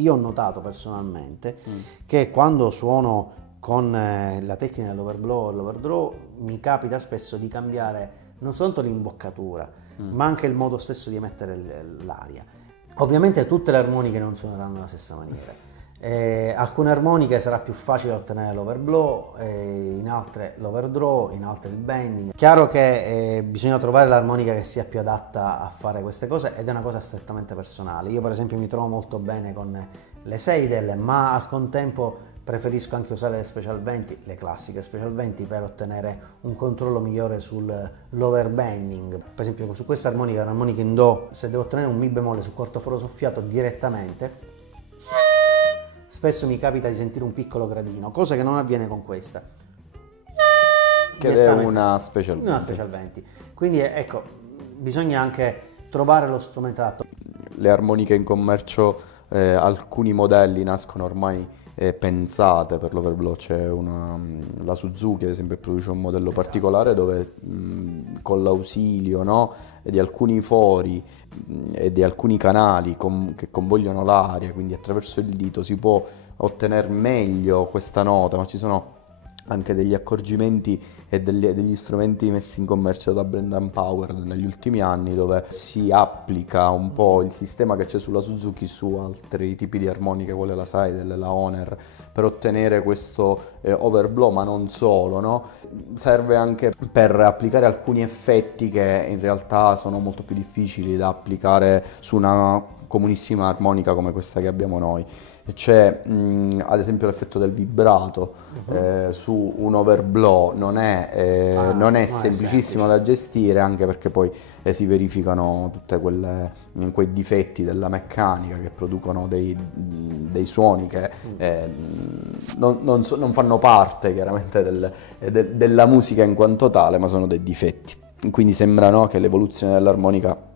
Io ho notato personalmente che quando suono con la tecnica dell'overblow o l'overdraw mi capita spesso di cambiare non soltanto l'imboccatura, ma anche il modo stesso di emettere l'aria. Ovviamente tutte le armoniche non suoneranno alla stessa maniera. Alcune armoniche sarà più facile ottenere l'overblow, in altre l'overdraw, in altre il bending. Chiaro che bisogna trovare l'armonica che sia più adatta a fare queste cose ed è una cosa strettamente personale. Io per esempio mi trovo molto bene con le Seidel, ma al contempo preferisco anche usare le Special 20, le classiche Special 20, per ottenere un controllo migliore sull'overbending. Per esempio su questa armonica, un'armonica in Do, se devo ottenere un Mi bemolle su quartoforo soffiato direttamente, spesso mi capita di sentire un piccolo gradino, cosa che non avviene con questa. Che è una Special 20. Una Special 20. Quindi ecco, bisogna anche trovare lo strumento adatto. Le armoniche in commercio, alcuni modelli nascono ormai pensate per l'overblow. C'è la Suzuki ad esempio produce un modello particolare dove con l'ausilio, no, di alcuni fori e di alcuni canali che convogliano l'aria, quindi attraverso il dito si può ottenere meglio questa nota, ma ci sono anche degli accorgimenti e degli strumenti messi in commercio da Brand Power negli ultimi anni, dove si applica un po' il sistema che c'è sulla Suzuki su altri tipi di armoniche, quale la Seidel, la Hohner, per ottenere questo overblow, ma non solo, no? Serve anche per applicare alcuni effetti che in realtà sono molto più difficili da applicare su una comunissima armonica come questa che abbiamo noi. C'è ad esempio l'effetto del vibrato su un overblow, non è semplicissimo da gestire, anche perché poi si verificano tutti quei difetti della meccanica che producono dei suoni che non fanno parte chiaramente della musica in quanto tale, ma sono dei difetti. Quindi sembra, no, che l'evoluzione dell'armonica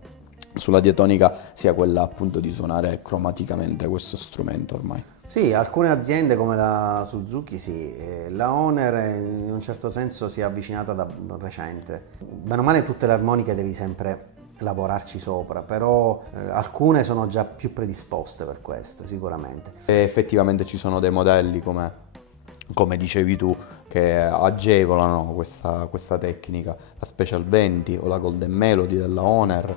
sulla diatonica sia quella appunto di suonare cromaticamente questo strumento ormai. Sì, alcune aziende come la Suzuki sì, la Hohner in un certo senso si è avvicinata da recente. Bene o male tutte le armoniche devi sempre lavorarci sopra, però alcune sono già più predisposte per questo, sicuramente. E effettivamente ci sono dei modelli come dicevi tu, che agevolano questa tecnica, la Special 20 o la Golden Melody della Hohner,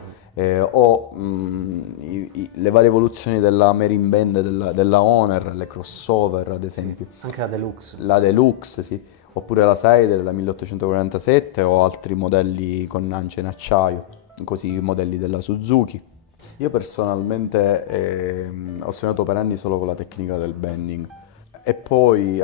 o le varie evoluzioni della Marine Band della Hohner, le crossover ad esempio. Sì, anche la Deluxe. La Deluxe, sì, oppure la Seidel, la 1847, o altri modelli con ance in acciaio, così i modelli della Suzuki. Io personalmente ho suonato per anni solo con la tecnica del bending e poi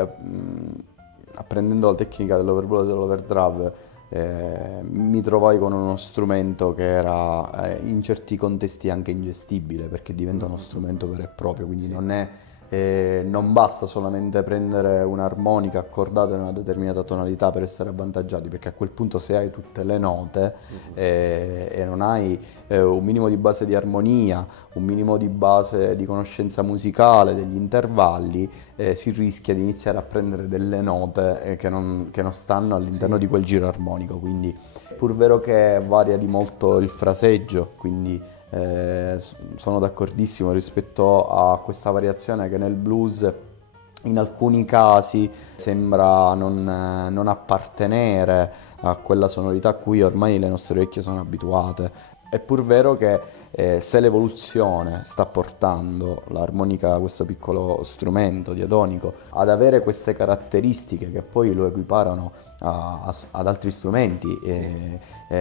apprendendo la tecnica dell'overblow e dell'overdraw mi trovai con uno strumento che era in certi contesti anche ingestibile, perché diventa uno strumento vero e proprio, quindi non basta solamente prendere un'armonica accordata in una determinata tonalità per essere avvantaggiati, perché a quel punto se hai tutte le note e non hai un minimo di base di armonia, un minimo di base di conoscenza musicale, degli intervalli, si rischia di iniziare a prendere delle note che non stanno all'interno di quel giro armonico. Quindi è pur vero che varia di molto il fraseggio, quindi sono d'accordissimo rispetto a questa variazione che nel blues in alcuni casi sembra non appartenere a quella sonorità a cui ormai le nostre orecchie sono abituate. È pur vero che se l'evoluzione sta portando l'armonica, questo piccolo strumento diatonico, ad avere queste caratteristiche che poi lo equiparano ad altri strumenti,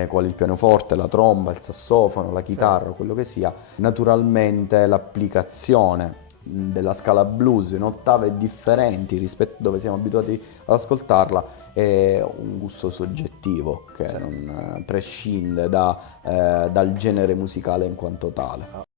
quali il pianoforte, la tromba, il sassofono, la chitarra, quello che sia, naturalmente l'applicazione della scala blues in ottave differenti rispetto a dove siamo abituati ad ascoltarla è un gusto soggettivo che non prescinde dal genere musicale in quanto tale.